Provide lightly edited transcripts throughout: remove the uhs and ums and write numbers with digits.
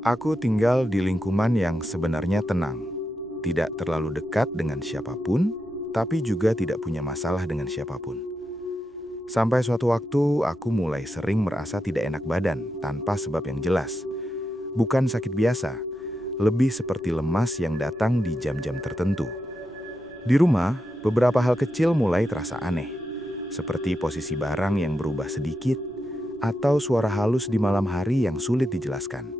Aku tinggal di lingkungan yang sebenarnya tenang, tidak terlalu dekat dengan siapapun, tapi juga tidak punya masalah dengan siapapun. Sampai suatu waktu, aku mulai sering merasa tidak enak badan tanpa sebab yang jelas. Bukan sakit biasa, lebih seperti lemas yang datang di jam-jam tertentu. Di rumah, beberapa hal kecil mulai terasa aneh, seperti posisi barang yang berubah sedikit, atau suara halus di malam hari yang sulit dijelaskan.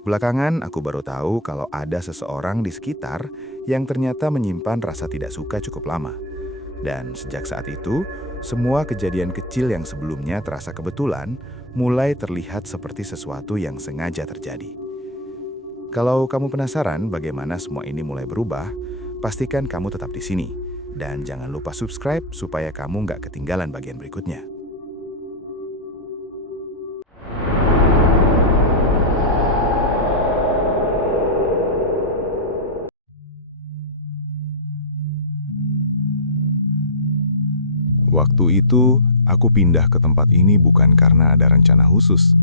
Belakangan, aku baru tahu kalau ada seseorang di sekitar yang ternyata menyimpan rasa tidak suka cukup lama. Dan sejak saat itu, semua kejadian kecil yang sebelumnya terasa kebetulan mulai terlihat seperti sesuatu yang sengaja terjadi. Kalau kamu penasaran bagaimana semua ini mulai berubah, pastikan kamu tetap di sini. Dan jangan lupa subscribe supaya kamu nggak ketinggalan bagian berikutnya. Waktu itu, aku pindah ke tempat ini bukan karena ada rencana khusus.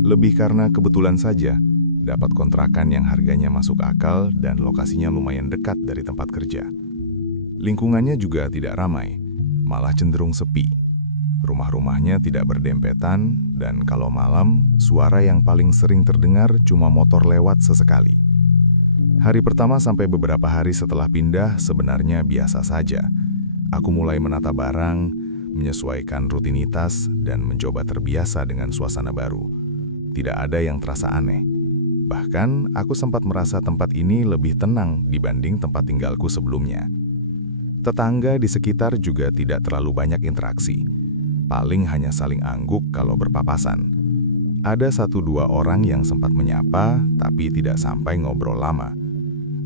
Lebih karena kebetulan saja, dapat kontrakan yang harganya masuk akal dan lokasinya lumayan dekat dari tempat kerja. Lingkungannya juga tidak ramai, malah cenderung sepi. Rumah-rumahnya tidak berdempetan, dan kalau malam, suara yang paling sering terdengar cuma motor lewat sesekali. Hari pertama sampai beberapa hari setelah pindah sebenarnya biasa saja. Aku mulai menata barang, menyesuaikan rutinitas, dan mencoba terbiasa dengan suasana baru. Tidak ada yang terasa aneh. Bahkan, aku sempat merasa tempat ini lebih tenang dibanding tempat tinggalku sebelumnya. Tetangga di sekitar juga tidak terlalu banyak interaksi. Paling hanya saling angguk kalau berpapasan. Ada 1-2 orang yang sempat menyapa, tapi tidak sampai ngobrol lama.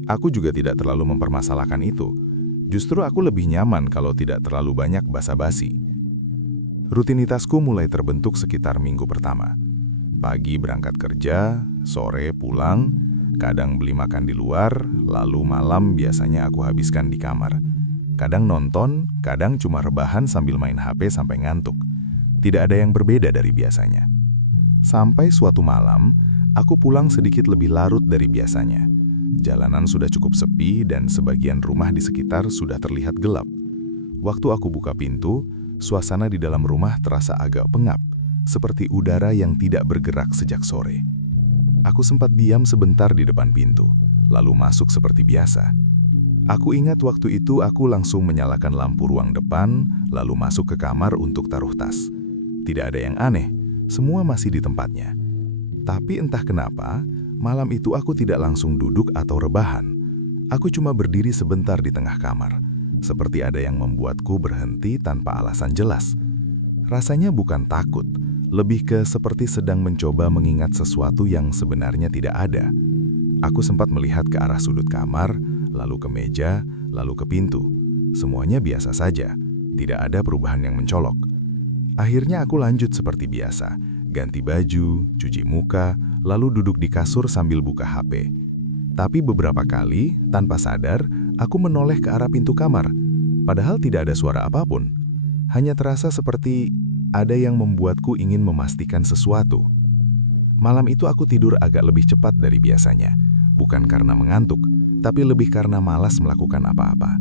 Aku juga tidak terlalu mempermasalahkan itu. Justru aku lebih nyaman kalau tidak terlalu banyak basa-basi. Rutinitasku mulai terbentuk sekitar minggu pertama. Pagi berangkat kerja, sore pulang, kadang beli makan di luar, lalu malam biasanya aku habiskan di kamar. Kadang nonton, kadang cuma rebahan sambil main HP sampai ngantuk. Tidak ada yang berbeda dari biasanya. Sampai suatu malam, aku pulang sedikit lebih larut dari biasanya. Jalanan sudah cukup sepi dan sebagian rumah di sekitar sudah terlihat gelap. Waktu aku buka pintu, suasana di dalam rumah terasa agak pengap, seperti udara yang tidak bergerak sejak sore. Aku sempat diam sebentar di depan pintu, lalu masuk seperti biasa. Aku ingat waktu itu aku langsung menyalakan lampu ruang depan, lalu masuk ke kamar untuk taruh tas. Tidak ada yang aneh, semua masih di tempatnya. Tapi entah kenapa, malam itu aku tidak langsung duduk atau rebahan. Aku cuma berdiri sebentar di tengah kamar, seperti ada yang membuatku berhenti tanpa alasan jelas. Rasanya bukan takut, lebih ke seperti sedang mencoba mengingat sesuatu yang sebenarnya tidak ada. Aku sempat melihat ke arah sudut kamar, lalu ke meja, lalu ke pintu. Semuanya biasa saja, tidak ada perubahan yang mencolok. Akhirnya aku lanjut seperti biasa, ganti baju, cuci muka, lalu duduk di kasur sambil buka HP. Tapi beberapa kali, tanpa sadar, aku menoleh ke arah pintu kamar. Padahal tidak ada suara apapun. Hanya terasa seperti ada yang membuatku ingin memastikan sesuatu. Malam itu aku tidur agak lebih cepat dari biasanya. Bukan karena mengantuk, tapi lebih karena malas melakukan apa-apa.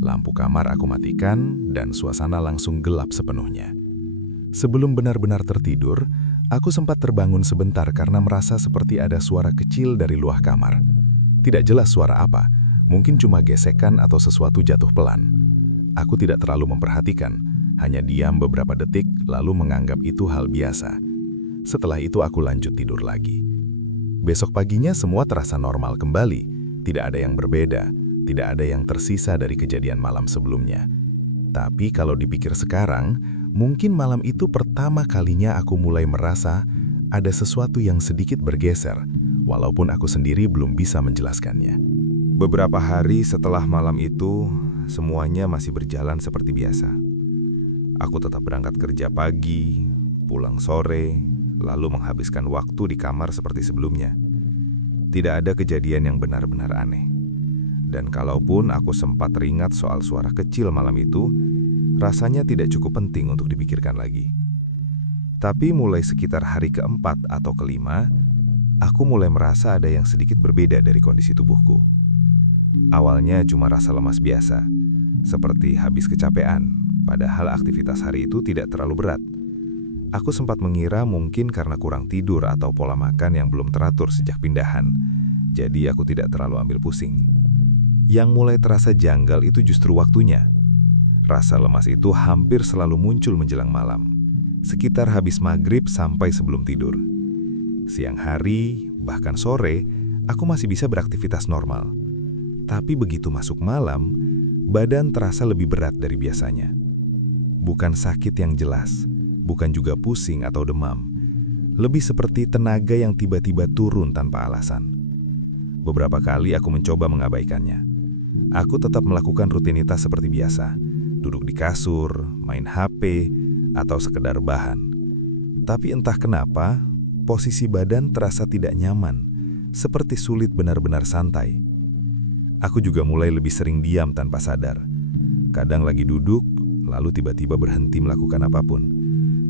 Lampu kamar aku matikan dan suasana langsung gelap sepenuhnya. Sebelum benar-benar tertidur, aku sempat terbangun sebentar karena merasa seperti ada suara kecil dari luar kamar. Tidak jelas suara apa, mungkin cuma gesekan atau sesuatu jatuh pelan. Aku tidak terlalu memperhatikan, hanya diam beberapa detik lalu menganggap itu hal biasa. Setelah itu aku lanjut tidur lagi. Besok paginya semua terasa normal kembali, tidak ada yang berbeda, tidak ada yang tersisa dari kejadian malam sebelumnya. Tapi kalau dipikir sekarang, mungkin malam itu pertama kalinya aku mulai merasa ada sesuatu yang sedikit bergeser, walaupun aku sendiri belum bisa menjelaskannya. Beberapa hari setelah malam itu, semuanya masih berjalan seperti biasa. Aku tetap berangkat kerja pagi, pulang sore, lalu menghabiskan waktu di kamar seperti sebelumnya. Tidak ada kejadian yang benar-benar aneh. Dan kalaupun aku sempat teringat soal suara kecil malam itu, rasanya tidak cukup penting untuk dipikirkan lagi. Tapi mulai sekitar hari keempat atau kelima, aku mulai merasa ada yang sedikit berbeda dari kondisi tubuhku. Awalnya cuma rasa lemas biasa, seperti habis kecapean, padahal aktivitas hari itu tidak terlalu berat. Aku sempat mengira mungkin karena kurang tidur atau pola makan yang belum teratur sejak pindahan, jadi aku tidak terlalu ambil pusing. Yang mulai terasa janggal itu justru waktunya. Rasa lemas itu hampir selalu muncul menjelang malam, sekitar habis maghrib sampai sebelum tidur. Siang hari, bahkan sore, aku masih bisa beraktivitas normal. Tapi begitu masuk malam, badan terasa lebih berat dari biasanya. Bukan sakit yang jelas, bukan juga pusing atau demam. Lebih seperti tenaga yang tiba-tiba turun tanpa alasan. Beberapa kali aku mencoba mengabaikannya. Aku tetap melakukan rutinitas seperti biasa. Duduk di kasur, main HP, atau sekedar bahan. Tapi entah kenapa, posisi badan terasa tidak nyaman, seperti sulit benar-benar santai. Aku juga mulai lebih sering diam tanpa sadar. Kadang lagi duduk, lalu tiba-tiba berhenti melakukan apapun.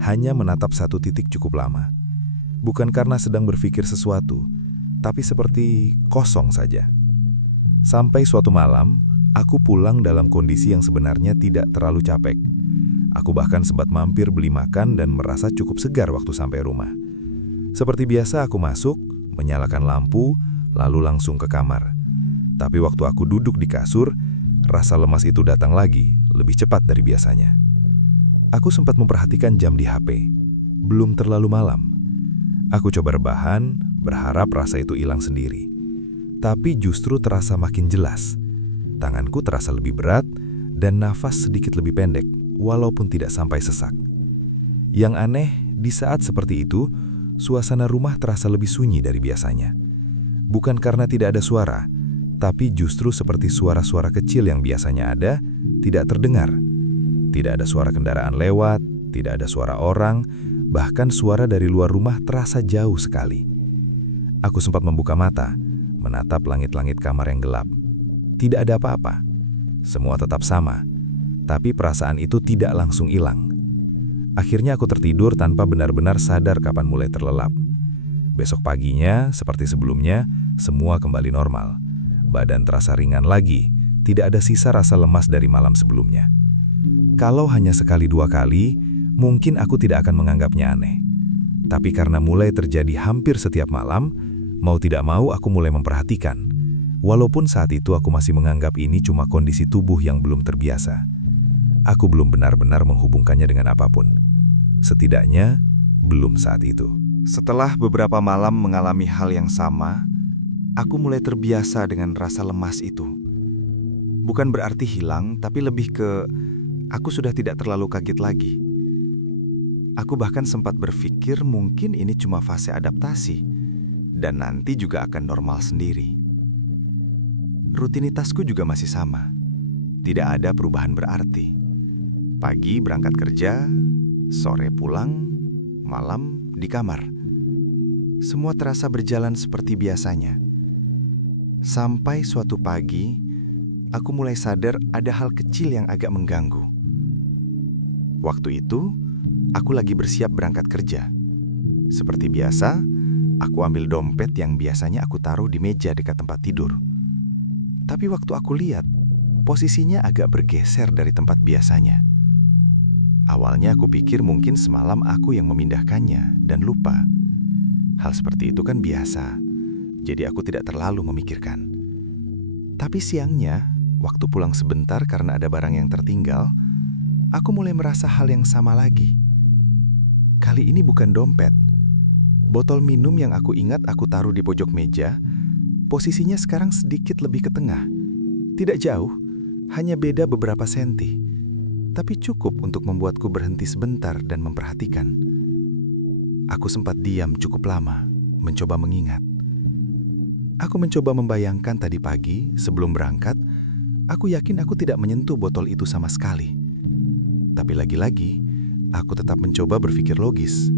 Hanya menatap satu titik cukup lama. Bukan karena sedang berpikir sesuatu, tapi seperti kosong saja. Sampai suatu malam, aku pulang dalam kondisi yang sebenarnya tidak terlalu capek. Aku bahkan sempat mampir beli makan dan merasa cukup segar waktu sampai rumah. Seperti biasa aku masuk, menyalakan lampu, lalu langsung ke kamar. Tapi waktu aku duduk di kasur, rasa lemas itu datang lagi, lebih cepat dari biasanya. Aku sempat memperhatikan jam di HP. Belum terlalu malam. Aku coba rebahan, berharap rasa itu hilang sendiri. Tapi justru terasa makin jelas. Tanganku terasa lebih berat dan nafas sedikit lebih pendek, walaupun tidak sampai sesak. Yang aneh, di saat seperti itu, suasana rumah terasa lebih sunyi dari biasanya. Bukan karena tidak ada suara, tapi justru seperti suara-suara kecil yang biasanya ada, tidak terdengar. Tidak ada suara kendaraan lewat, tidak ada suara orang, bahkan suara dari luar rumah terasa jauh sekali. Aku sempat membuka mata, menatap langit-langit kamar yang gelap. Tidak ada apa-apa. Semua tetap sama, tapi perasaan itu tidak langsung hilang. Akhirnya aku tertidur tanpa benar-benar sadar kapan mulai terlelap. Besok paginya, seperti sebelumnya, semua kembali normal. Badan terasa ringan lagi, tidak ada sisa rasa lemas dari malam sebelumnya. Kalau hanya sekali dua kali, mungkin aku tidak akan menganggapnya aneh. Tapi karena mulai terjadi hampir setiap malam, mau tidak mau aku mulai memperhatikan. Walaupun saat itu aku masih menganggap ini cuma kondisi tubuh yang belum terbiasa. Aku belum benar-benar menghubungkannya dengan apapun. Setidaknya, belum saat itu. Setelah beberapa malam mengalami hal yang sama, aku mulai terbiasa dengan rasa lemas itu. Bukan berarti hilang, tapi lebih ke aku sudah tidak terlalu kaget lagi. Aku bahkan sempat berpikir mungkin ini cuma fase adaptasi, dan nanti juga akan normal sendiri. Rutinitasku juga masih sama. Tidak ada perubahan berarti. Pagi berangkat kerja, sore pulang, malam di kamar. Semua terasa berjalan seperti biasanya. Sampai suatu pagi, aku mulai sadar ada hal kecil yang agak mengganggu. Waktu itu, aku lagi bersiap berangkat kerja. Seperti biasa, aku ambil dompet yang biasanya aku taruh di meja dekat tempat tidur. Tapi waktu aku lihat, posisinya agak bergeser dari tempat biasanya. Awalnya aku pikir mungkin semalam aku yang memindahkannya dan lupa. Hal seperti itu kan biasa, jadi aku tidak terlalu memikirkan. Tapi siangnya, waktu pulang sebentar karena ada barang yang tertinggal, aku mulai merasa hal yang sama lagi. Kali ini bukan dompet. Botol minum yang aku ingat aku taruh di pojok meja, posisinya sekarang sedikit lebih ke tengah. Tidak jauh, hanya beda beberapa senti. Tapi cukup untuk membuatku berhenti sebentar dan memperhatikan. Aku sempat diam cukup lama, mencoba mengingat. Aku mencoba membayangkan tadi pagi, sebelum berangkat, aku yakin aku tidak menyentuh botol itu sama sekali. Tapi lagi-lagi, aku tetap mencoba berpikir logis.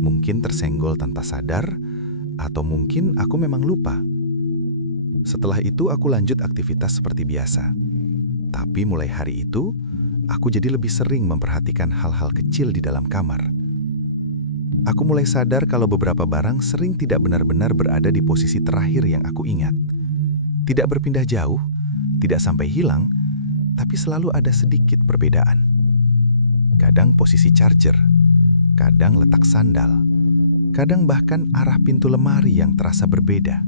Mungkin tersenggol tanpa sadar, atau mungkin aku memang lupa. Setelah itu aku lanjut aktivitas seperti biasa. Tapi mulai hari itu, aku jadi lebih sering memperhatikan hal-hal kecil di dalam kamar. Aku mulai sadar kalau beberapa barang sering tidak benar-benar berada di posisi terakhir yang aku ingat. Tidak berpindah jauh, tidak sampai hilang, tapi selalu ada sedikit perbedaan. Kadang posisi charger, kadang letak sandal, kadang bahkan arah pintu lemari yang terasa berbeda.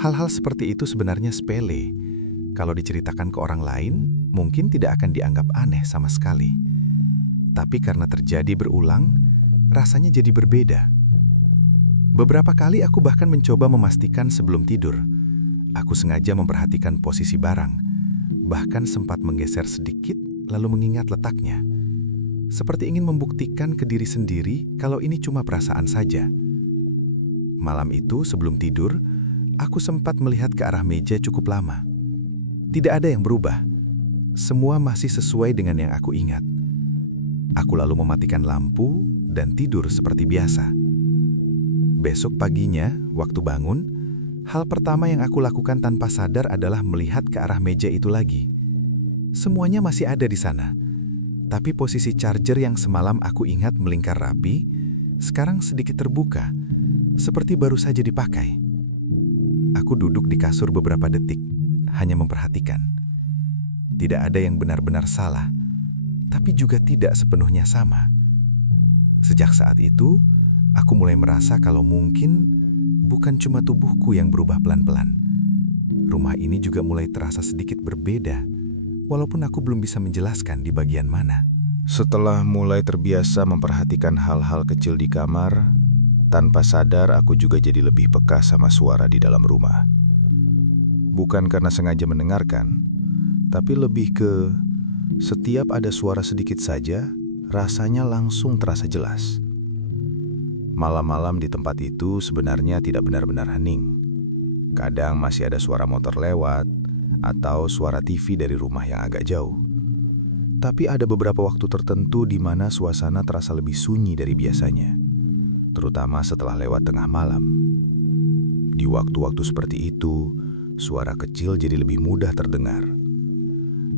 Hal-hal seperti itu sebenarnya sepele. Kalau diceritakan ke orang lain, mungkin tidak akan dianggap aneh sama sekali. Tapi karena terjadi berulang, rasanya jadi berbeda. Beberapa kali aku bahkan mencoba memastikan sebelum tidur. Aku sengaja memperhatikan posisi barang, bahkan sempat menggeser sedikit lalu mengingat letaknya. Seperti ingin membuktikan ke diri sendiri kalau ini cuma perasaan saja. Malam itu sebelum tidur, aku sempat melihat ke arah meja cukup lama. Tidak ada yang berubah. Semua masih sesuai dengan yang aku ingat. Aku lalu mematikan lampu dan tidur seperti biasa. Besok paginya, waktu bangun, hal pertama yang aku lakukan tanpa sadar adalah melihat ke arah meja itu lagi. Semuanya masih ada di sana. Tapi posisi charger yang semalam aku ingat melingkar rapi, sekarang sedikit terbuka, seperti baru saja dipakai. Aku duduk di kasur beberapa detik, hanya memperhatikan. Tidak ada yang benar-benar salah, tapi juga tidak sepenuhnya sama. Sejak saat itu, aku mulai merasa kalau mungkin bukan cuma tubuhku yang berubah pelan-pelan. Rumah ini juga mulai terasa sedikit berbeda, walaupun aku belum bisa menjelaskan di bagian mana. Setelah mulai terbiasa memperhatikan hal-hal kecil di kamar, tanpa sadar aku juga jadi lebih peka sama suara di dalam rumah. Bukan karena sengaja mendengarkan, tapi lebih ke setiap ada suara sedikit saja, rasanya langsung terasa jelas. Malam-malam di tempat itu sebenarnya tidak benar-benar hening. Kadang masih ada suara motor lewat, atau suara TV dari rumah yang agak jauh. Tapi ada beberapa waktu tertentu di mana suasana terasa lebih sunyi dari biasanya, terutama setelah lewat tengah malam. Di waktu-waktu seperti itu, suara kecil jadi lebih mudah terdengar.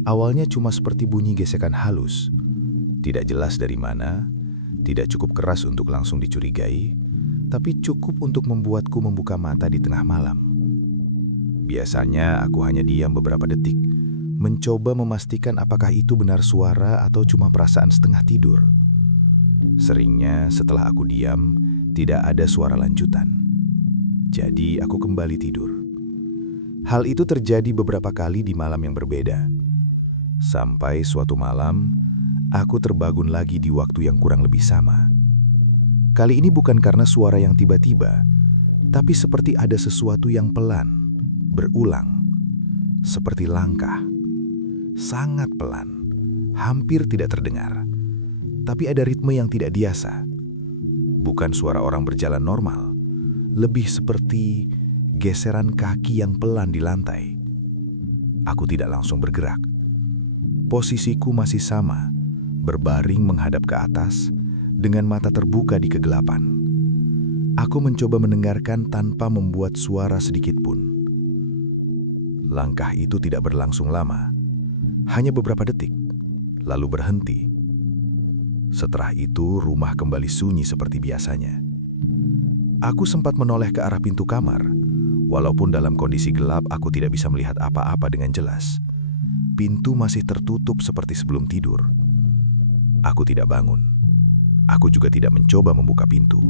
Awalnya cuma seperti bunyi gesekan halus, tidak jelas dari mana, tidak cukup keras untuk langsung dicurigai, tapi cukup untuk membuatku membuka mata di tengah malam. Biasanya aku hanya diam beberapa detik, mencoba memastikan apakah itu benar suara atau cuma perasaan setengah tidur. Seringnya setelah aku diam, tidak ada suara lanjutan. Jadi aku kembali tidur. Hal itu terjadi beberapa kali di malam yang berbeda. Sampai suatu malam, aku terbangun lagi di waktu yang kurang lebih sama. Kali ini bukan karena suara yang tiba-tiba, tapi seperti ada sesuatu yang pelan, berulang, seperti langkah, sangat pelan, hampir tidak terdengar. Tapi ada ritme yang tidak biasa. Bukan suara orang berjalan normal, lebih seperti geseran kaki yang pelan di lantai. Aku tidak langsung bergerak. Posisiku masih sama, berbaring menghadap ke atas, dengan mata terbuka di kegelapan. Aku mencoba mendengarkan tanpa membuat suara sedikit pun. Langkah itu tidak berlangsung lama, hanya beberapa detik, lalu berhenti. Setelah itu, rumah kembali sunyi seperti biasanya. Aku sempat menoleh ke arah pintu kamar. Walaupun dalam kondisi gelap, aku tidak bisa melihat apa-apa dengan jelas. Pintu masih tertutup seperti sebelum tidur. Aku tidak bangun. Aku juga tidak mencoba membuka pintu.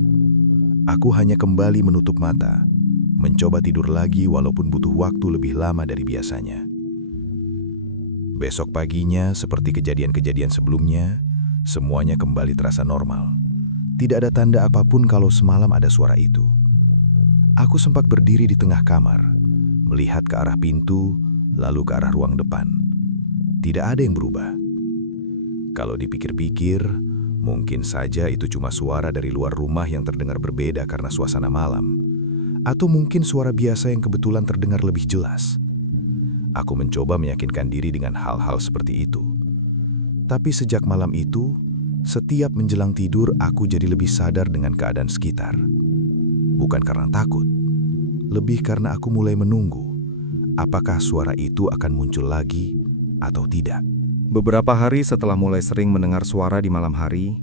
Aku hanya kembali menutup mata, mencoba tidur lagi walaupun butuh waktu lebih lama dari biasanya. Besok paginya, seperti kejadian-kejadian sebelumnya, semuanya kembali terasa normal. Tidak ada tanda apapun kalau semalam ada suara itu. Aku sempat berdiri di tengah kamar, melihat ke arah pintu, lalu ke arah ruang depan. Tidak ada yang berubah. Kalau dipikir-pikir, mungkin saja itu cuma suara dari luar rumah yang terdengar berbeda karena suasana malam. Atau mungkin suara biasa yang kebetulan terdengar lebih jelas. Aku mencoba meyakinkan diri dengan hal-hal seperti itu. Tapi sejak malam itu, setiap menjelang tidur aku jadi lebih sadar dengan keadaan sekitar. Bukan karena takut, lebih karena aku mulai menunggu apakah suara itu akan muncul lagi atau tidak. Beberapa hari setelah mulai sering mendengar suara di malam hari,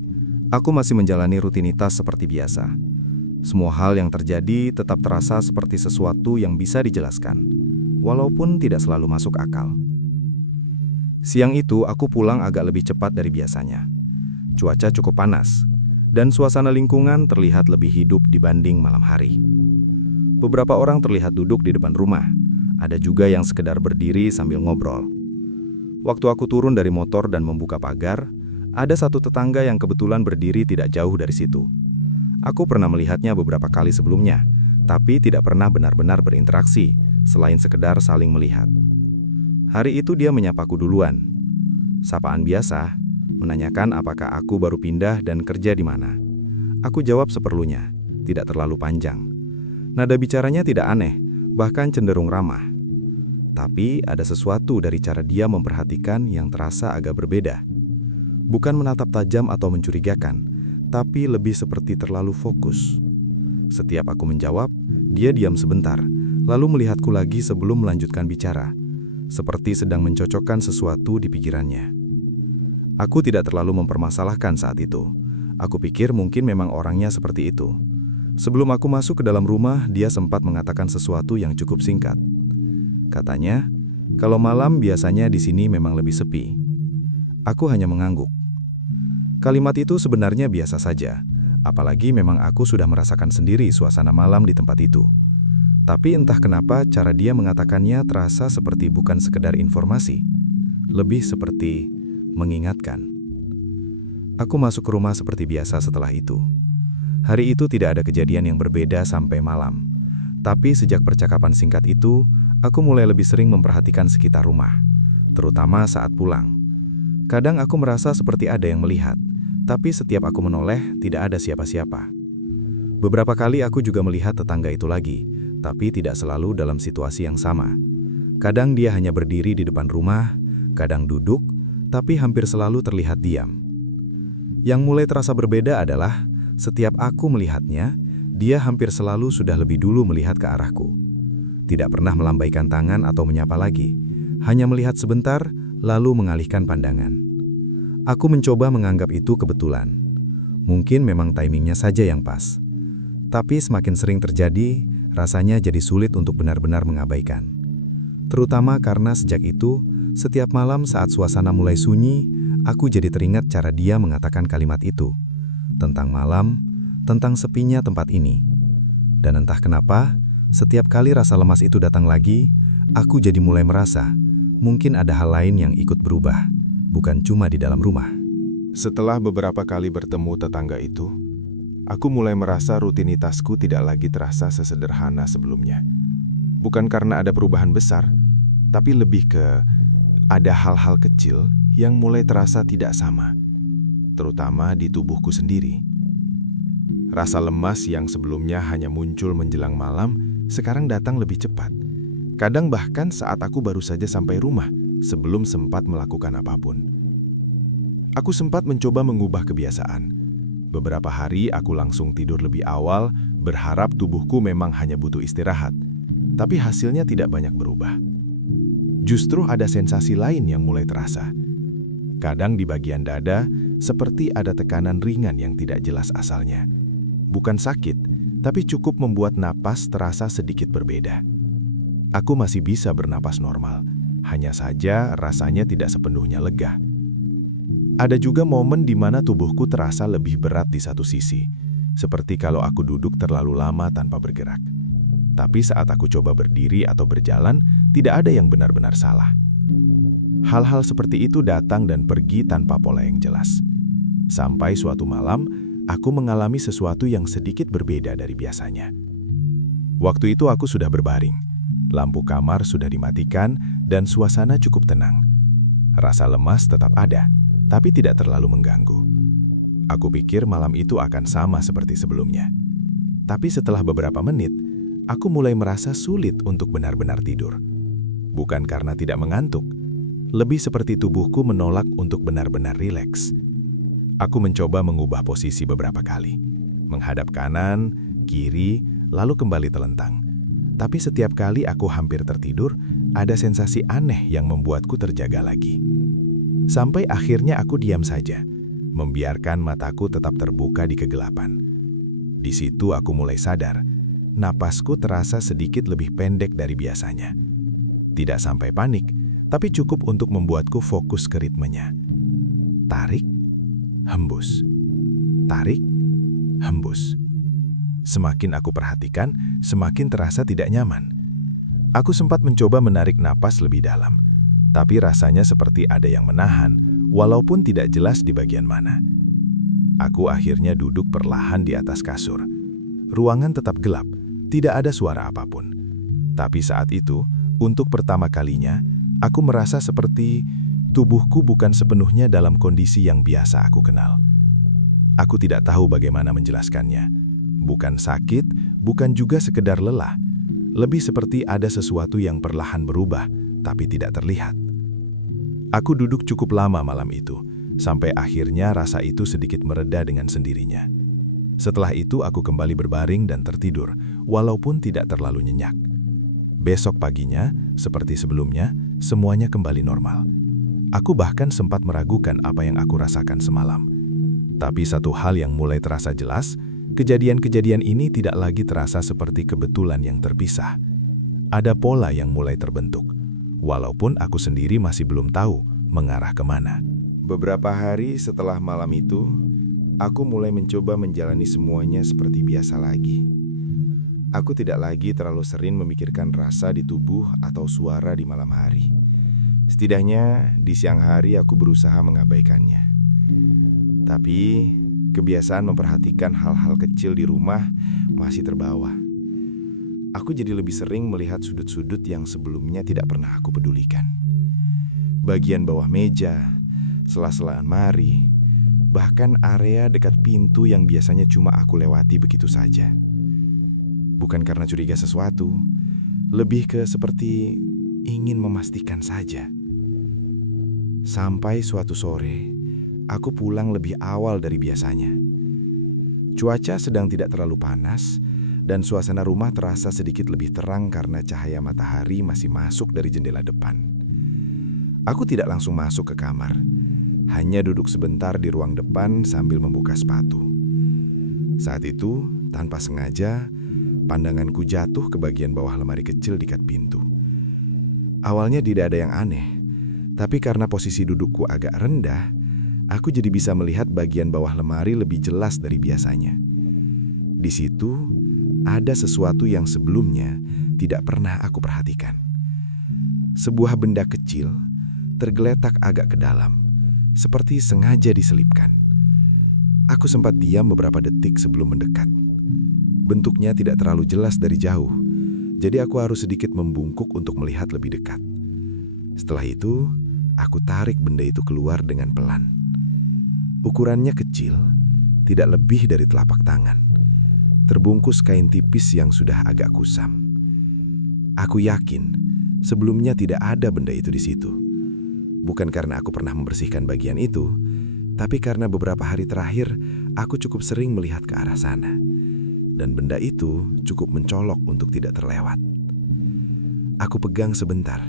Aku masih menjalani rutinitas seperti biasa. Semua hal yang terjadi tetap terasa seperti sesuatu yang bisa dijelaskan, walaupun tidak selalu masuk akal. Siang itu aku pulang agak lebih cepat dari biasanya. Cuaca cukup panas, dan suasana lingkungan terlihat lebih hidup dibanding malam hari. Beberapa orang terlihat duduk di depan rumah, ada juga yang sekedar berdiri sambil ngobrol. Waktu aku turun dari motor dan membuka pagar, ada satu tetangga yang kebetulan berdiri tidak jauh dari situ. Aku pernah melihatnya beberapa kali sebelumnya, tapi tidak pernah benar-benar berinteraksi, selain sekedar saling melihat. Hari itu dia menyapaku duluan. Sapaan biasa, menanyakan apakah aku baru pindah dan kerja di mana. Aku jawab seperlunya, tidak terlalu panjang. Nada bicaranya tidak aneh, bahkan cenderung ramah. Tapi ada sesuatu dari cara dia memperhatikan yang terasa agak berbeda. Bukan menatap tajam atau mencurigakan, tapi lebih seperti terlalu fokus. Setiap aku menjawab, dia diam sebentar, lalu melihatku lagi sebelum melanjutkan bicara, seperti sedang mencocokkan sesuatu di pikirannya. Aku tidak terlalu mempermasalahkan saat itu. Aku pikir mungkin memang orangnya seperti itu. Sebelum aku masuk ke dalam rumah, dia sempat mengatakan sesuatu yang cukup singkat. Katanya, kalau malam biasanya di sini memang lebih sepi. Aku hanya mengangguk. Kalimat itu sebenarnya biasa saja, apalagi memang aku sudah merasakan sendiri suasana malam di tempat itu. Tapi entah kenapa cara dia mengatakannya terasa seperti bukan sekedar informasi, lebih seperti mengingatkan. Aku masuk ke rumah seperti biasa setelah itu. Hari itu tidak ada kejadian yang berbeda sampai malam. Tapi sejak percakapan singkat itu, aku mulai lebih sering memperhatikan sekitar rumah, terutama saat pulang. Kadang aku merasa seperti ada yang melihat, tapi setiap aku menoleh, tidak ada siapa-siapa. Beberapa kali aku juga melihat tetangga itu lagi, tapi tidak selalu dalam situasi yang sama. Kadang dia hanya berdiri di depan rumah, kadang duduk, tapi hampir selalu terlihat diam. Yang mulai terasa berbeda adalah, setiap aku melihatnya, dia hampir selalu sudah lebih dulu melihat ke arahku. Tidak pernah melambaikan tangan atau menyapa lagi, hanya melihat sebentar, lalu mengalihkan pandangan. Aku mencoba menganggap itu kebetulan. Mungkin memang timingnya saja yang pas. Tapi semakin sering terjadi, rasanya jadi sulit untuk benar-benar mengabaikan. Terutama karena sejak itu, setiap malam saat suasana mulai sunyi, aku jadi teringat cara dia mengatakan kalimat itu. Tentang malam, tentang sepinya tempat ini. Dan entah kenapa, setiap kali rasa lemas itu datang lagi, aku jadi mulai merasa, mungkin ada hal lain yang ikut berubah, bukan cuma di dalam rumah. Setelah beberapa kali bertemu tetangga itu, aku mulai merasa rutinitasku tidak lagi terasa sesederhana sebelumnya. Bukan karena ada perubahan besar, tapi lebih ke ada hal-hal kecil yang mulai terasa tidak sama, terutama di tubuhku sendiri. Rasa lemas yang sebelumnya hanya muncul menjelang malam, sekarang datang lebih cepat. Kadang bahkan saat aku baru saja sampai rumah, sebelum sempat melakukan apapun. Aku sempat mencoba mengubah kebiasaan. Beberapa hari aku langsung tidur lebih awal, berharap tubuhku memang hanya butuh istirahat. Tapi hasilnya tidak banyak berubah. Justru ada sensasi lain yang mulai terasa. Kadang di bagian dada, seperti ada tekanan ringan yang tidak jelas asalnya. Bukan sakit, tapi cukup membuat napas terasa sedikit berbeda. Aku masih bisa bernapas normal. Hanya saja rasanya tidak sepenuhnya lega. Ada juga momen di mana tubuhku terasa lebih berat di satu sisi, seperti kalau aku duduk terlalu lama tanpa bergerak. Tapi saat aku coba berdiri atau berjalan, tidak ada yang benar-benar salah. Hal-hal seperti itu datang dan pergi tanpa pola yang jelas. Sampai suatu malam, aku mengalami sesuatu yang sedikit berbeda dari biasanya. Waktu itu aku sudah berbaring. Lampu kamar sudah dimatikan dan suasana cukup tenang. Rasa lemas tetap ada, tapi tidak terlalu mengganggu. Aku pikir malam itu akan sama seperti sebelumnya. Tapi setelah beberapa menit, aku mulai merasa sulit untuk benar-benar tidur. Bukan karena tidak mengantuk, lebih seperti tubuhku menolak untuk benar-benar rileks. Aku mencoba mengubah posisi beberapa kali, menghadap kanan, kiri, lalu kembali telentang. Tapi setiap kali aku hampir tertidur, ada sensasi aneh yang membuatku terjaga lagi. Sampai akhirnya aku diam saja, membiarkan mataku tetap terbuka di kegelapan. Di situ aku mulai sadar, napasku terasa sedikit lebih pendek dari biasanya. Tidak sampai panik, tapi cukup untuk membuatku fokus ke ritmenya. Tarik, hembus. Tarik, hembus. Semakin aku perhatikan, semakin terasa tidak nyaman. Aku sempat mencoba menarik napas lebih dalam, tapi rasanya seperti ada yang menahan, walaupun tidak jelas di bagian mana. Aku akhirnya duduk perlahan di atas kasur. Ruangan tetap gelap, tidak ada suara apapun. Tapi saat itu, untuk pertama kalinya, aku merasa seperti tubuhku bukan sepenuhnya dalam kondisi yang biasa aku kenal. Aku tidak tahu bagaimana menjelaskannya. Bukan sakit, bukan juga sekedar lelah. Lebih seperti ada sesuatu yang perlahan berubah, tapi tidak terlihat. Aku duduk cukup lama malam itu, sampai akhirnya rasa itu sedikit mereda dengan sendirinya. Setelah itu aku kembali berbaring dan tertidur, walaupun tidak terlalu nyenyak. Besok paginya, seperti sebelumnya, semuanya kembali normal. Aku bahkan sempat meragukan apa yang aku rasakan semalam. Tapi satu hal yang mulai terasa jelas, kejadian-kejadian ini tidak lagi terasa seperti kebetulan yang terpisah. Ada pola yang mulai terbentuk, walaupun aku sendiri masih belum tahu mengarah kemana. Beberapa hari setelah malam itu, aku mulai mencoba menjalani semuanya seperti biasa lagi. Aku tidak lagi terlalu sering memikirkan rasa di tubuh atau suara di malam hari. Setidaknya di siang hari aku berusaha mengabaikannya. Tapi kebiasaan memperhatikan hal-hal kecil di rumah masih terbawa. Aku jadi lebih sering melihat sudut-sudut yang sebelumnya tidak pernah aku pedulikan. Bagian bawah meja, sela-sela lemari, bahkan area dekat pintu yang biasanya cuma aku lewati begitu saja. Bukan karena curiga sesuatu, lebih ke seperti ingin memastikan saja. Sampai suatu sore, aku pulang lebih awal dari biasanya. Cuaca sedang tidak terlalu panas, dan suasana rumah terasa sedikit lebih terang karena cahaya matahari masih masuk dari jendela depan. Aku tidak langsung masuk ke kamar, hanya duduk sebentar di ruang depan sambil membuka sepatu. Saat itu, tanpa sengaja, pandanganku jatuh ke bagian bawah lemari kecil dekat pintu. Awalnya tidak ada yang aneh, tapi karena posisi dudukku agak rendah, aku jadi bisa melihat bagian bawah lemari lebih jelas dari biasanya. Di situ, ada sesuatu yang sebelumnya tidak pernah aku perhatikan. Sebuah benda kecil tergeletak agak ke dalam, seperti sengaja diselipkan. Aku sempat diam beberapa detik sebelum mendekat. Bentuknya tidak terlalu jelas dari jauh, jadi aku harus sedikit membungkuk untuk melihat lebih dekat. Setelah itu, aku tarik benda itu keluar dengan pelan. Ukurannya kecil, tidak lebih dari telapak tangan. Terbungkus kain tipis yang sudah agak kusam. Aku yakin sebelumnya tidak ada benda itu di situ. Bukan karena aku pernah membersihkan bagian itu, tapi karena beberapa hari terakhir aku cukup sering melihat ke arah sana. Dan benda itu cukup mencolok untuk tidak terlewat. Aku pegang sebentar,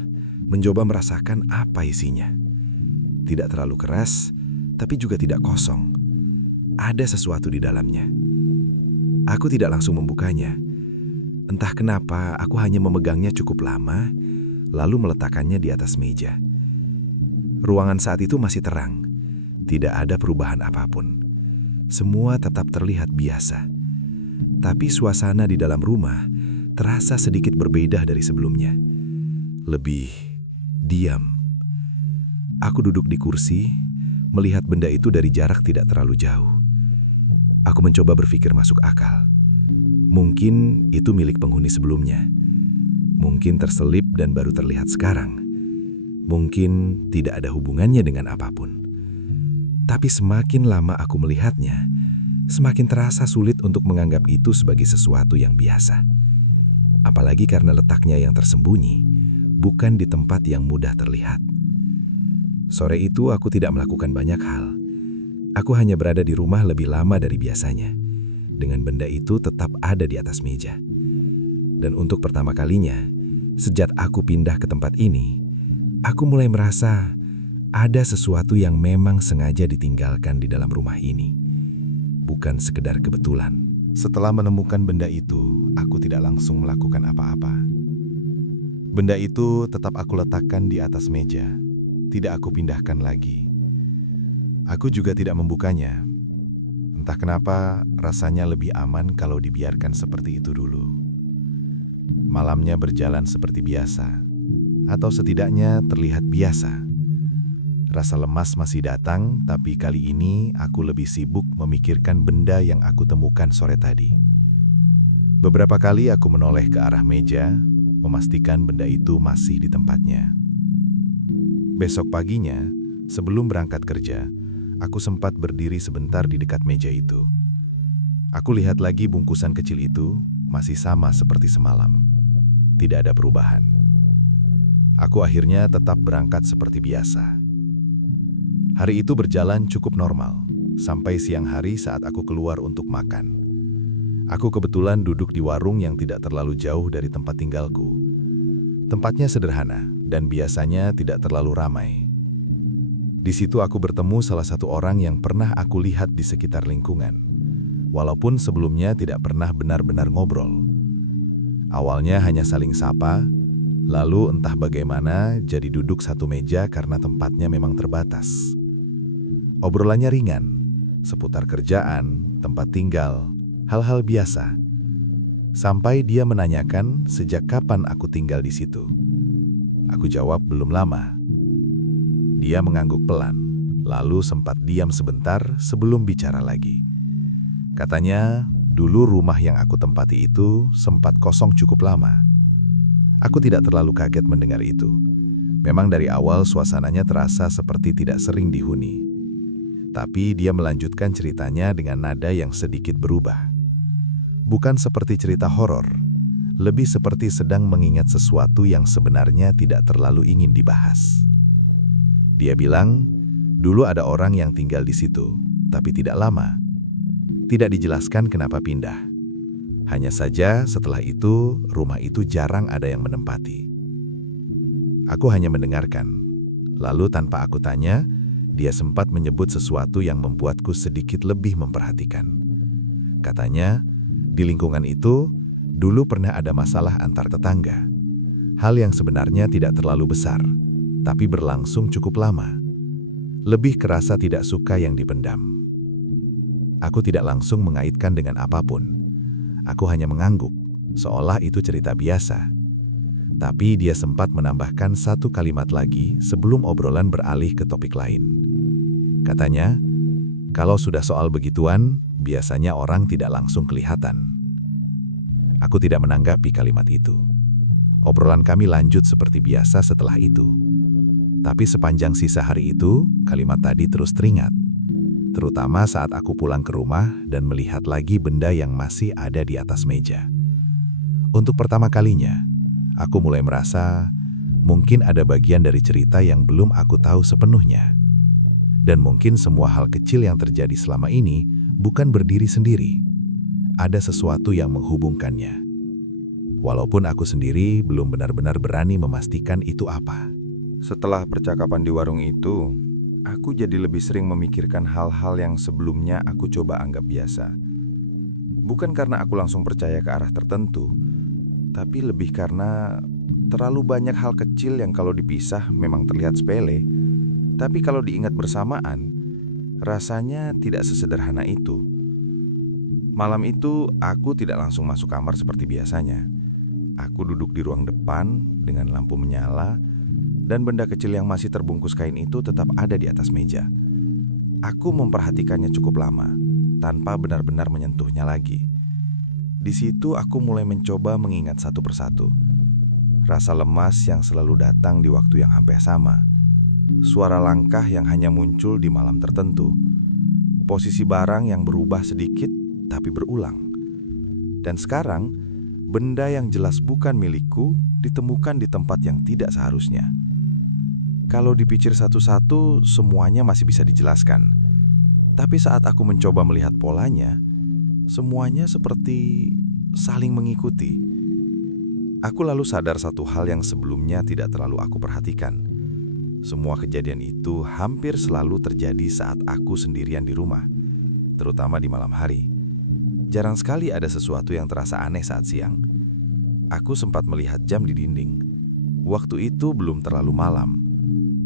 mencoba merasakan apa isinya. Tidak terlalu keras, tapi juga tidak kosong. Ada sesuatu di dalamnya. Aku tidak langsung membukanya. Entah kenapa aku hanya memegangnya cukup lama, lalu meletakkannya di atas meja. Ruangan saat itu masih terang. Tidak ada perubahan apapun. Semua tetap terlihat biasa. Tapi suasana di dalam rumah terasa sedikit berbeda dari sebelumnya. Lebih diam. Aku duduk di kursi, melihat benda itu dari jarak tidak terlalu jauh. Aku mencoba berpikir masuk akal. Mungkin itu milik penghuni sebelumnya. Mungkin terselip dan baru terlihat sekarang. Mungkin tidak ada hubungannya dengan apapun. Tapi semakin lama aku melihatnya, semakin terasa sulit untuk menganggap itu sebagai sesuatu yang biasa. Apalagi karena letaknya yang tersembunyi, bukan di tempat yang mudah terlihat. Sore itu aku tidak melakukan banyak hal. Aku hanya berada di rumah lebih lama dari biasanya, dengan benda itu tetap ada di atas meja. Dan untuk pertama kalinya, sejak aku pindah ke tempat ini, aku mulai merasa Ada sesuatu yang memang sengaja ditinggalkan di dalam rumah ini, bukan sekedar kebetulan. Setelah menemukan benda itu, aku tidak langsung melakukan apa-apa. Benda itu tetap aku letakkan di atas meja, tidak aku pindahkan lagi. Aku juga tidak membukanya. Entah kenapa, rasanya lebih aman kalau dibiarkan seperti itu dulu. Malamnya berjalan seperti biasa, atau setidaknya terlihat biasa. Rasa lemas masih datang, tapi kali ini aku lebih sibuk memikirkan benda yang aku temukan sore tadi. Beberapa kali aku menoleh ke arah meja, memastikan benda itu masih di tempatnya. Besok paginya, sebelum berangkat kerja, aku sempat berdiri sebentar di dekat meja itu. Aku lihat lagi bungkusan kecil itu, masih sama seperti semalam. Tidak ada perubahan. Aku akhirnya tetap berangkat seperti biasa. Hari itu berjalan cukup normal, sampai siang hari saat aku keluar untuk makan. Aku kebetulan duduk di warung yang tidak terlalu jauh dari tempat tinggalku. Tempatnya sederhana dan biasanya tidak terlalu ramai. Di situ aku bertemu salah satu orang yang pernah aku lihat di sekitar lingkungan, walaupun sebelumnya tidak pernah benar-benar ngobrol. Awalnya hanya saling sapa, lalu entah bagaimana jadi duduk satu meja karena tempatnya memang terbatas. Obrolannya ringan, seputar kerjaan, tempat tinggal, hal-hal biasa. Sampai dia menanyakan sejak kapan aku tinggal di situ. Aku jawab belum lama. Dia mengangguk pelan, lalu sempat diam sebentar sebelum bicara lagi. Katanya, dulu rumah yang aku tempati itu sempat kosong cukup lama. Aku tidak terlalu kaget mendengar itu. Memang dari awal suasananya terasa seperti tidak sering dihuni. Tapi dia melanjutkan ceritanya dengan nada yang sedikit berubah. Bukan seperti cerita horor, lebih seperti sedang mengingat sesuatu yang sebenarnya tidak terlalu ingin dibahas. Dia bilang, dulu ada orang yang tinggal di situ, tapi tidak lama. Tidak dijelaskan kenapa pindah. Hanya saja setelah itu, rumah itu jarang ada yang menempati. Aku hanya mendengarkan. Lalu tanpa aku tanya, dia sempat menyebut sesuatu yang membuatku sedikit lebih memperhatikan. Katanya, di lingkungan itu, dulu pernah ada masalah antar tetangga. Hal yang sebenarnya tidak terlalu besar, tapi berlangsung cukup lama. Lebih kerasa tidak suka yang dipendam. Aku tidak langsung mengaitkan dengan apapun. Aku hanya mengangguk, seolah itu cerita biasa. Tapi dia sempat menambahkan satu kalimat lagi sebelum obrolan beralih ke topik lain. Katanya, kalau sudah soal begituan, biasanya orang tidak langsung kelihatan. Aku tidak menanggapi kalimat itu. Obrolan kami lanjut seperti biasa setelah itu. Tapi sepanjang sisa hari itu, kalimat tadi terus teringat. Terutama saat aku pulang ke rumah dan melihat lagi benda yang masih ada di atas meja. Untuk pertama kalinya, aku mulai merasa mungkin ada bagian dari cerita yang belum aku tahu sepenuhnya. Dan mungkin semua hal kecil yang terjadi selama ini bukan berdiri sendiri. Ada sesuatu yang menghubungkannya. Walaupun aku sendiri belum benar-benar berani memastikan itu apa. Setelah percakapan di warung itu, aku jadi lebih sering memikirkan hal-hal yang sebelumnya aku coba anggap biasa. Bukan karena aku langsung percaya ke arah tertentu, tapi lebih karena terlalu banyak hal kecil yang kalau dipisah memang terlihat sepele. Tapi kalau diingat bersamaan, rasanya tidak sesederhana itu. Malam itu, aku tidak langsung masuk kamar seperti biasanya. Aku duduk di ruang depan dengan lampu menyala, dan benda kecil yang masih terbungkus kain itu tetap ada di atas meja. Aku memperhatikannya cukup lama, tanpa benar-benar menyentuhnya lagi. Di situ aku mulai mencoba mengingat satu persatu. Rasa lemas yang selalu datang di waktu yang hampir sama. Suara langkah yang hanya muncul di malam tertentu. Posisi barang yang berubah sedikit tapi berulang. Dan sekarang, benda yang jelas bukan milikku ditemukan di tempat yang tidak seharusnya. Kalau dipikir satu-satu, semuanya masih bisa dijelaskan. Tapi saat aku mencoba melihat polanya, semuanya seperti saling mengikuti. Aku lalu sadar satu hal yang sebelumnya tidak terlalu aku perhatikan. Semua kejadian itu hampir selalu terjadi saat aku sendirian di rumah, terutama di malam hari. Jarang sekali ada sesuatu yang terasa aneh saat siang. Aku sempat melihat jam di dinding. Waktu itu belum terlalu malam.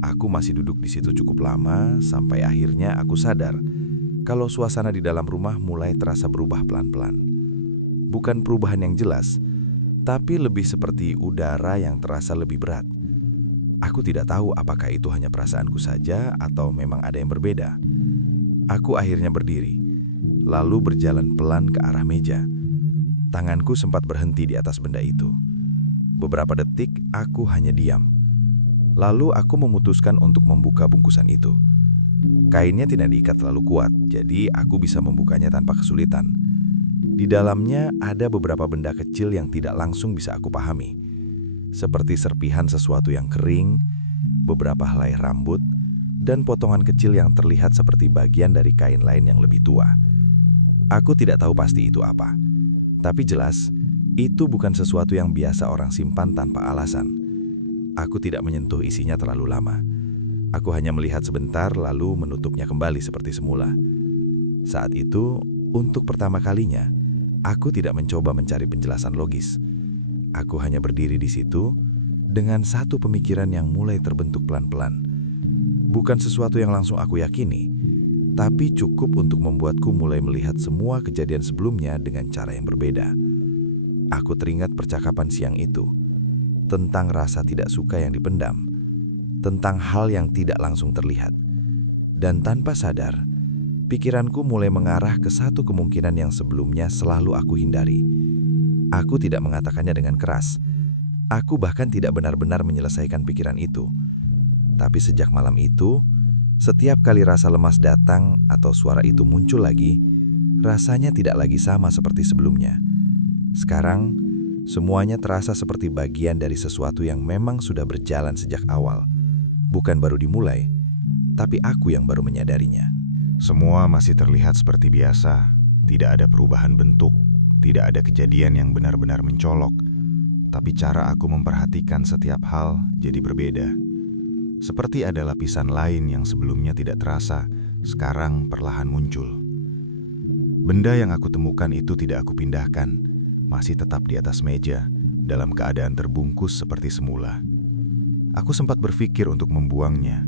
Aku masih duduk di situ cukup lama sampai akhirnya aku sadar kalau suasana di dalam rumah mulai terasa berubah pelan-pelan. Bukan perubahan yang jelas, tapi lebih seperti udara yang terasa lebih berat. Aku tidak tahu apakah itu hanya perasaanku saja atau memang ada yang berbeda. Aku akhirnya berdiri, lalu berjalan pelan ke arah meja. Tanganku sempat berhenti di atas benda itu. Beberapa detik aku hanya diam. Lalu aku memutuskan untuk membuka bungkusan itu. Kainnya tidak diikat terlalu kuat, jadi aku bisa membukanya tanpa kesulitan. Di dalamnya ada beberapa benda kecil yang tidak langsung bisa aku pahami. Seperti serpihan sesuatu yang kering, beberapa helai rambut, dan potongan kecil yang terlihat seperti bagian dari kain lain yang lebih tua. Aku tidak tahu pasti itu apa, tapi jelas itu bukan sesuatu yang biasa orang simpan tanpa alasan. Aku tidak menyentuh isinya terlalu lama. Aku hanya melihat sebentar lalu menutupnya kembali seperti semula. Saat itu, untuk pertama kalinya, aku tidak mencoba mencari penjelasan logis. Aku hanya berdiri di situ dengan satu pemikiran yang mulai terbentuk pelan-pelan. Bukan sesuatu yang langsung aku yakini, tapi cukup untuk membuatku mulai melihat semua kejadian sebelumnya dengan cara yang berbeda. Aku teringat percakapan siang itu, tentang rasa tidak suka yang dipendam, tentang hal yang tidak langsung terlihat. Dan tanpa sadar, pikiranku mulai mengarah ke satu kemungkinan yang sebelumnya selalu aku hindari. Aku tidak mengatakannya dengan keras. Aku bahkan tidak benar-benar menyelesaikan pikiran itu. Tapi sejak malam itu, setiap kali rasa lemas datang atau suara itu muncul lagi, rasanya tidak lagi sama seperti sebelumnya. Sekarang, semuanya terasa seperti bagian dari sesuatu yang memang sudah berjalan sejak awal. Bukan baru dimulai, tapi aku yang baru menyadarinya. Semua masih terlihat seperti biasa, tidak ada perubahan bentuk, tidak ada kejadian yang benar-benar mencolok, tapi cara aku memperhatikan setiap hal jadi berbeda. Seperti ada lapisan lain yang sebelumnya tidak terasa, sekarang perlahan muncul. Benda yang aku temukan itu tidak aku pindahkan, masih tetap di atas meja, dalam keadaan terbungkus seperti semula. Aku sempat berpikir untuk membuangnya,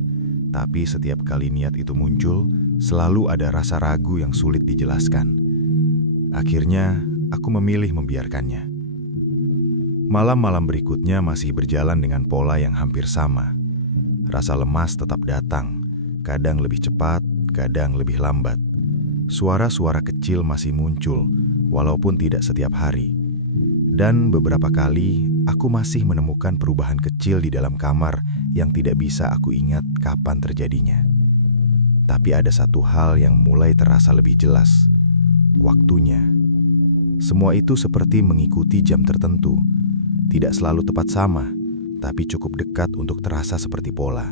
tapi setiap kali niat itu muncul, selalu ada rasa ragu yang sulit dijelaskan. Akhirnya, aku memilih membiarkannya. Malam-malam berikutnya masih berjalan dengan pola yang hampir sama. Rasa lemas tetap datang, kadang lebih cepat, kadang lebih lambat. Suara-suara kecil masih muncul, walaupun tidak setiap hari. Dan beberapa kali, aku masih menemukan perubahan kecil di dalam kamar yang tidak bisa aku ingat kapan terjadinya. Tapi ada satu hal yang mulai terasa lebih jelas, waktunya. Semua itu seperti mengikuti jam tertentu. Tidak selalu tepat sama, tapi cukup dekat untuk terasa seperti pola.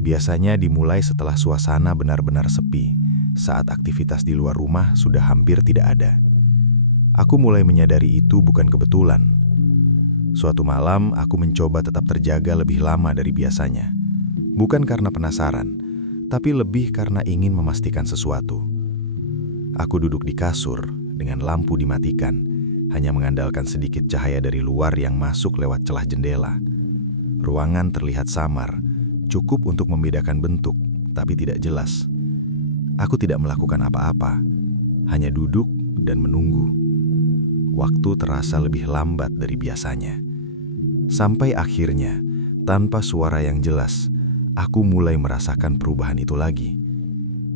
Biasanya dimulai setelah suasana benar-benar sepi, saat aktivitas di luar rumah sudah hampir tidak ada. Aku mulai menyadari itu bukan kebetulan. Suatu malam, aku mencoba tetap terjaga lebih lama dari biasanya. Bukan karena penasaran, tapi lebih karena ingin memastikan sesuatu. Aku duduk di kasur dengan lampu dimatikan, hanya mengandalkan sedikit cahaya dari luar yang masuk lewat celah jendela. Ruangan terlihat samar, cukup untuk membedakan bentuk, tapi tidak jelas. Aku tidak melakukan apa-apa, hanya duduk dan menunggu. Waktu terasa lebih lambat dari biasanya. Sampai akhirnya, tanpa suara yang jelas, aku mulai merasakan perubahan itu lagi.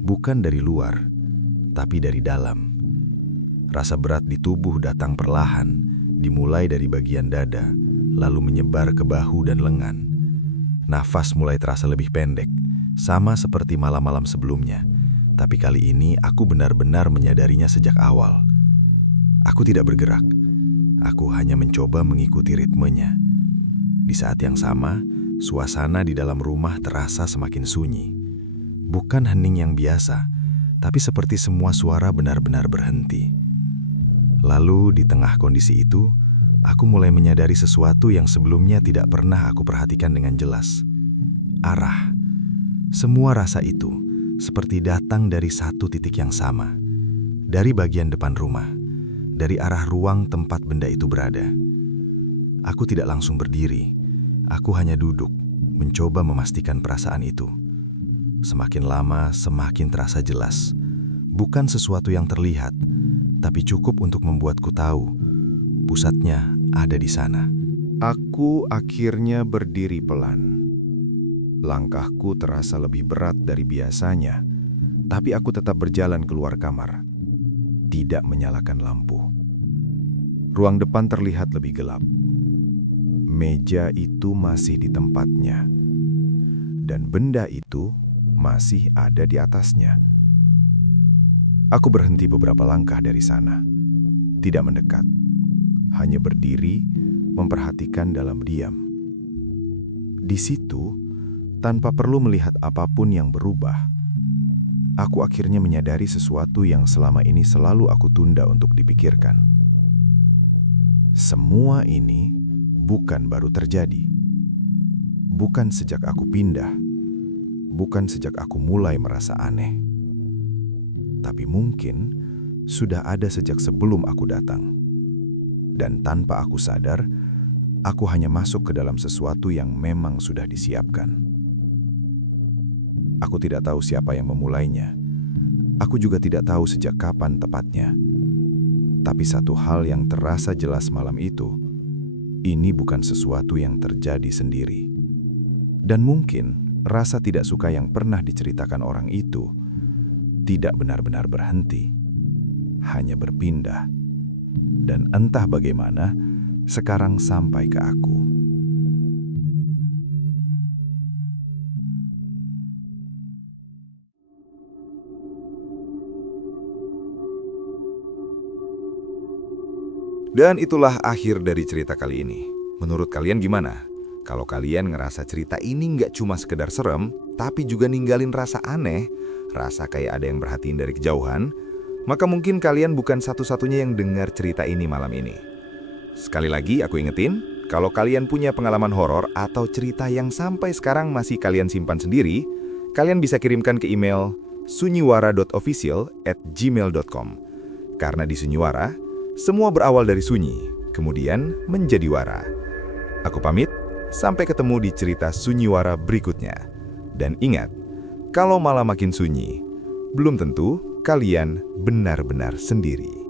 Bukan dari luar, tapi dari dalam. Rasa berat di tubuh datang perlahan, dimulai dari bagian dada, lalu menyebar ke bahu dan lengan. Nafas mulai terasa lebih pendek, sama seperti malam-malam sebelumnya. Tapi kali ini aku benar-benar menyadarinya sejak awal. Aku tidak bergerak. Aku hanya mencoba mengikuti ritmenya. Di saat yang sama, suasana di dalam rumah terasa semakin sunyi. Bukan hening yang biasa, tapi seperti semua suara benar-benar berhenti. Lalu di tengah kondisi itu, aku mulai menyadari sesuatu yang sebelumnya tidak pernah aku perhatikan dengan jelas. arah. Semua rasa itu seperti datang dari satu titik yang sama, dari bagian depan rumah, dari arah ruang tempat benda itu berada. Aku tidak langsung berdiri, aku hanya duduk, mencoba memastikan perasaan itu. Semakin lama, semakin terasa jelas. Bukan sesuatu yang terlihat, tapi cukup untuk membuatku tahu pusatnya ada di sana. Aku akhirnya berdiri pelan. Langkahku terasa lebih berat dari biasanya, tapi aku tetap berjalan keluar kamar, tidak menyalakan lampu. Ruang depan terlihat lebih gelap. Meja itu masih di tempatnya, dan benda itu masih ada di atasnya. Aku berhenti beberapa langkah dari sana, tidak mendekat, hanya berdiri, memperhatikan dalam diam. Di situ, tanpa perlu melihat apapun yang berubah, aku akhirnya menyadari sesuatu yang selama ini selalu aku tunda untuk dipikirkan. Semua ini bukan baru terjadi. Bukan sejak aku pindah, bukan sejak aku mulai merasa aneh. Tapi mungkin sudah ada sejak sebelum aku datang. Dan tanpa aku sadar, aku hanya masuk ke dalam sesuatu yang memang sudah disiapkan. Aku tidak tahu siapa yang memulainya. Aku juga tidak tahu sejak kapan tepatnya. Tapi satu hal yang terasa jelas malam itu, ini bukan sesuatu yang terjadi sendiri. Dan mungkin rasa tidak suka yang pernah diceritakan orang itu tidak benar-benar berhenti, hanya berpindah. Dan entah bagaimana, sekarang sampai ke aku. Dan itulah akhir dari cerita kali ini. Menurut kalian gimana? Kalau kalian ngerasa cerita ini nggak cuma sekedar serem, tapi juga ninggalin rasa aneh, rasa kayak ada yang merhatiin dari kejauhan, maka mungkin kalian bukan satu-satunya yang dengar cerita ini malam ini. Sekali lagi aku ingetin, kalau kalian punya pengalaman horor atau cerita yang sampai sekarang masih kalian simpan sendiri, kalian bisa kirimkan ke email sunyiwara.official@gmail.com. Karena di Sunyiwara, semua berawal dari sunyi, kemudian menjadi wara. Aku pamit, sampai ketemu di cerita Sunyiwara berikutnya. Dan ingat, kalau malam makin sunyi, belum tentu kalian benar-benar sendiri.